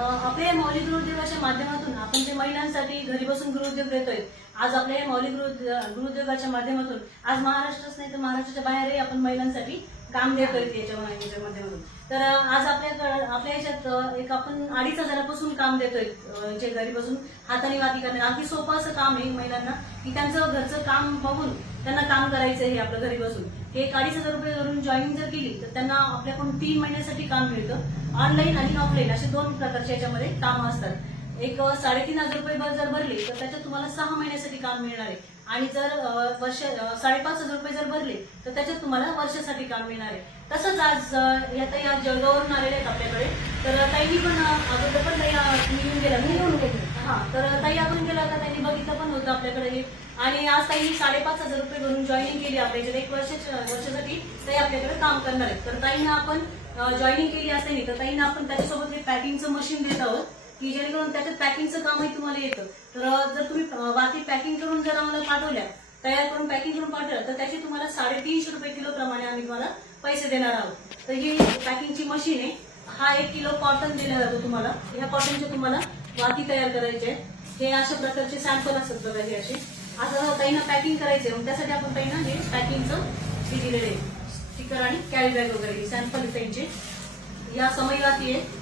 आपल्या मौलिक गृहोद्योगाच्या माध्यमातून आपण जे महिलांसाठी घरी बसून गृहोद्योग देतोय, आज आपल्या या मौलिक गृहोद्योगाच्या माध्यमातून आज महाराष्ट्रच नाही तर महाराष्ट्राच्या बाहेरही आपण महिलांसाठी काम देतोय याच्या माध्यमातून. तर आज आपल्या याच्यात एक आपण 2,500 काम देतोय जे घरी बसून हाताने वाती करणे. अगदी सोपं असं काम आहे महिलांना की त्यांचं घरचं काम बघून त्यांना काम करायचं आहे आपलं घरी बसून. हे 2,500 रुपये धरून जॉईनिंग जर केली तर त्यांना आपल्याकडून 3 महिन्यासाठी काम मिळतं. ऑनलाईन आणि ऑफलाईन असे 2 प्रकारचे याच्यामध्ये काम असतात. एक 3,500 रुपये जर भरले तर त्याच्यात तुम्हाला 6 महिन्यासाठी काम मिळणार आहे. आणि जर 5,500 रुपये जर भरले तर त्याच्यात तुम्हाला वर्षासाठी काम मिळणार आहे. तसंच आज या जळगाववरून आलेले आहेत आपल्याकडे. तर ताईंनी पण अगोदर पण येऊन गेला हा, तर ताई आपण गेला होता, त्यांनी बघितलं पण होतं आपल्याकडे हे. आणि आज ताईंनी 5,500 रुपये भरून जॉईनिंग केली आपल्याकडे. 1 वर्षासाठी ताई आपल्याकडे काम करणार आहेत. तर ताईंना आपण जॉईनिंग केली असते तर ताईंना आपण त्याच्यासोबत हे पॅकिंगचं मशीन देत आहोत की जेणेकरून त्याच्यात पॅकिंगचं कामही तुम्हाला येतं. तर जर तुम्ही वाती पॅकिंग करून जर आम्हाला पाठवल्या, तयार करून पॅकिंग करून पाठवल्या तर त्याची तुम्हाला 350 रुपये किलो प्रमाणे आम्ही तुम्हाला पैसे देणार आहोत. तर ही पॅकिंगची मशीन आहे. हा 1 किलो कॉटन दिला जातो तुम्हाला. ह्या कॉटनचे तुम्हाला वाती तयार करायचे आहेत. हे अशा प्रकारचे सॅम्पल असतात बघा. हे असे आता ताईंना पॅकिंग करायचे, मग त्यासाठी आपण ताईंना हे पॅकिंगचं दिलेलं आहे. स्टिकर आणि कॅरी बॅग वगैरे सॅम्पल त्यांचे. या समय वाती आहे.